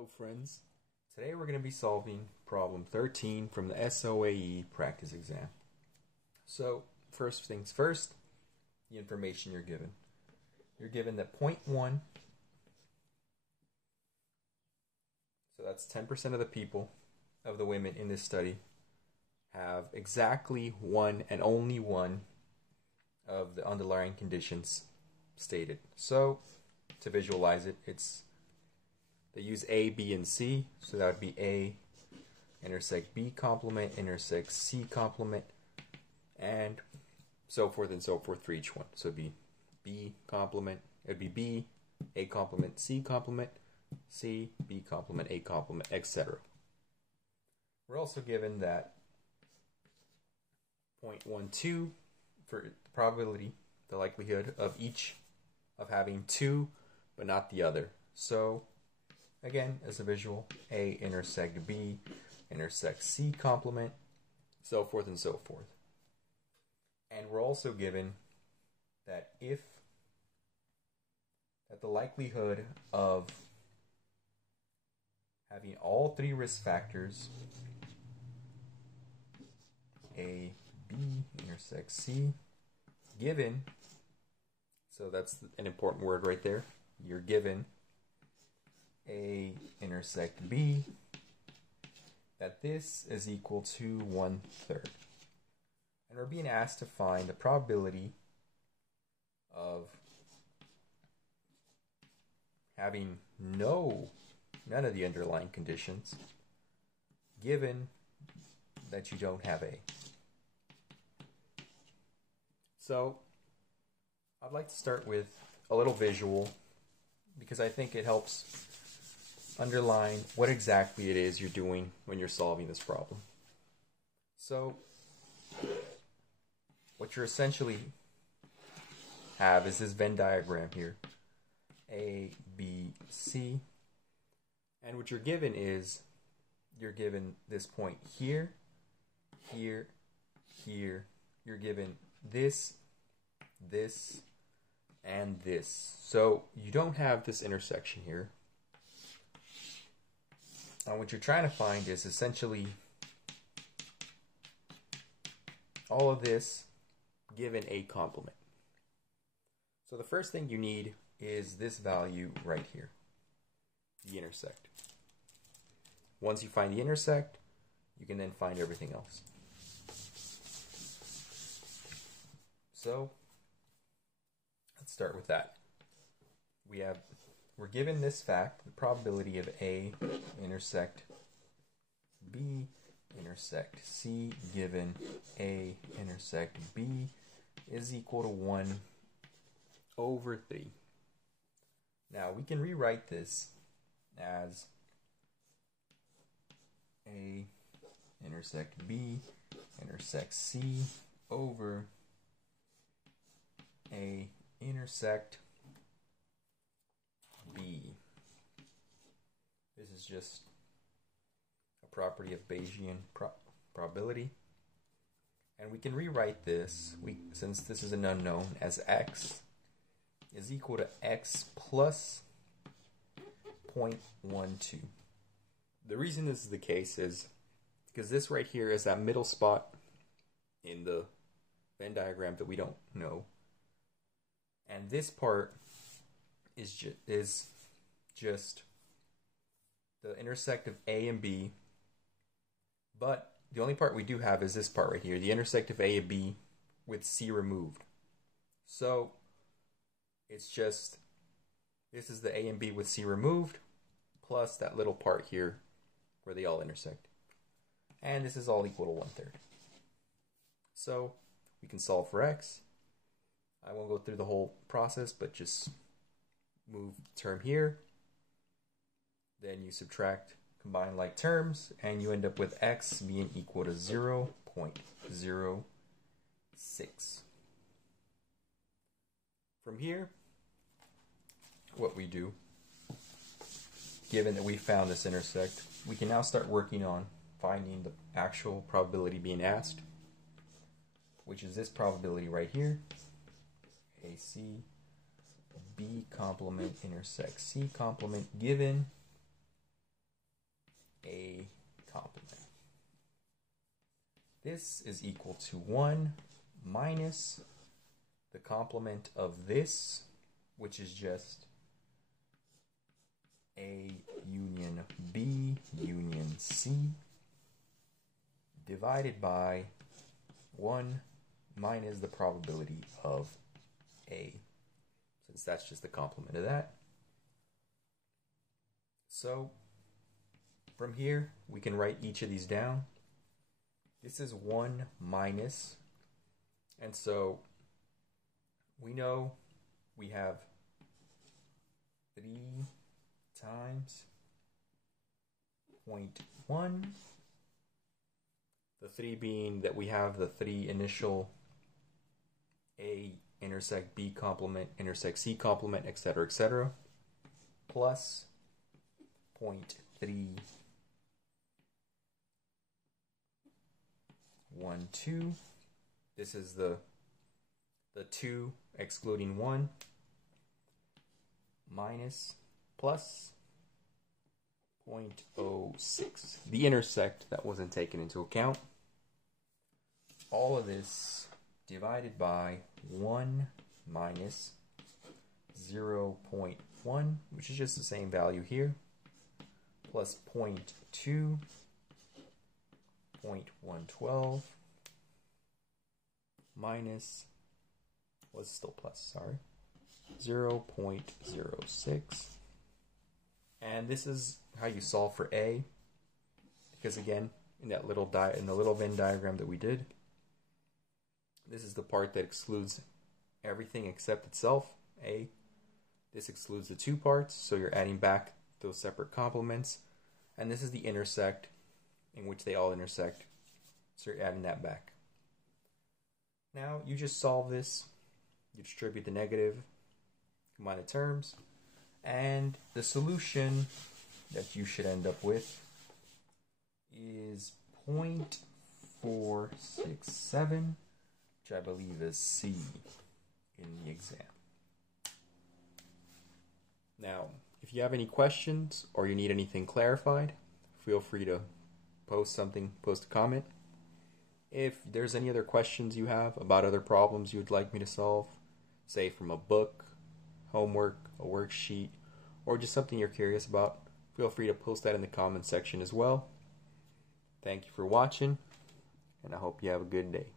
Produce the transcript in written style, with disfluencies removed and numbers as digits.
Hello friends, today we're going to be solving problem 13 from the SOA Practice Exam. So first things first, the information you're given. You're given that 0.1, so that's 10% of the people, of the women in this study, have exactly one and only one of the underlying conditions stated. So to visualize it, they use A, B, and C, so that would be A intersect B complement, intersect C complement, and so forth and so forth for each one. So it'd be B complement, it'd be B, A complement, C complement, C, B complement, A complement, etc. We're also given that 0.12 for the probability, the likelihood of each of having two but not the other. So again, as a visual, A intersect B, intersect C complement, so forth and so forth. And we're also given that the likelihood of having all three risk factors, A, B, intersect C, given, so that's an important word right there, you're given A intersect B, that this is equal to 1/3. And we're being asked to find the probability of having none of the underlying conditions, given that you don't have A. So I'd like to start with a little visual, because I think it helps underline what exactly it is you're doing when you're solving this problem. So what you essentially have is this Venn diagram here, A, B, C, and what you're given is you're given this point here, here, here, you're given this, this, and this. So you don't have this intersection here. And what you're trying to find is essentially all of this given A complement. So the first thing you need is this value right here, the intersect. Once you find the intersect, you can then find everything else. So let's start with that. We're given this fact, the probability of A intersect B intersect C given A intersect B is equal to 1/3. Now we can rewrite this as A intersect B intersect C over A intersect B. This is just a property of Bayesian probability. And we can rewrite this, since this is an unknown, as x is equal to x plus 0.12. The reason this is the case is because this right here is that middle spot in the Venn diagram that we don't know. And this part is just the intersect of A and B, but the only part we do have is this part right here, the intersect of A and B with C removed. So it's just, this is the A and B with C removed, plus that little part here where they all intersect. And this is all equal to 1/3. So we can solve for x. I won't go through the whole process, but just move term here, then you subtract combine like terms, and you end up with x being equal to 0.06. From here, what we do, given that we found this intersect, we can now start working on finding the actual probability being asked, which is this probability right here, AC B complement intersect C complement, given this is equal to 1 minus the complement of this, which is just A union B union C, divided by 1 minus the probability of A, since that's just the complement of that. So from here, we can write each of these down. This is 1 minus, and so we know we have 3 times 0.1, the 3 being that we have the 3 initial A intersect B complement, intersect C complement, etc., plus 0.312. This is the 2 excluding 1 minus plus 0.06, the intersect that wasn't taken into account. All of this divided by 1 minus 0.1, which is just the same value here, plus 0.2, 0.112, minus, was still plus, sorry, 0.06. And this is how you solve for A, because again, in that little in the little Venn diagram that we did, this is the part that excludes everything except itself, A. This excludes the 2 parts, so you're adding back those separate complements. And this is the intersect, in which they all intersect, so you're adding that back. Now, you just solve this. You distribute the negative, combine the terms, and the solution that you should end up with is 0.467, which I believe is C in the exam. Now, if you have any questions or you need anything clarified, feel free to post a comment. If there's any other questions you have about other problems you would like me to solve, say from a book, homework, a worksheet, or just something you're curious about, feel free to post that in the comment section as well. Thank you for watching, and I hope you have a good day.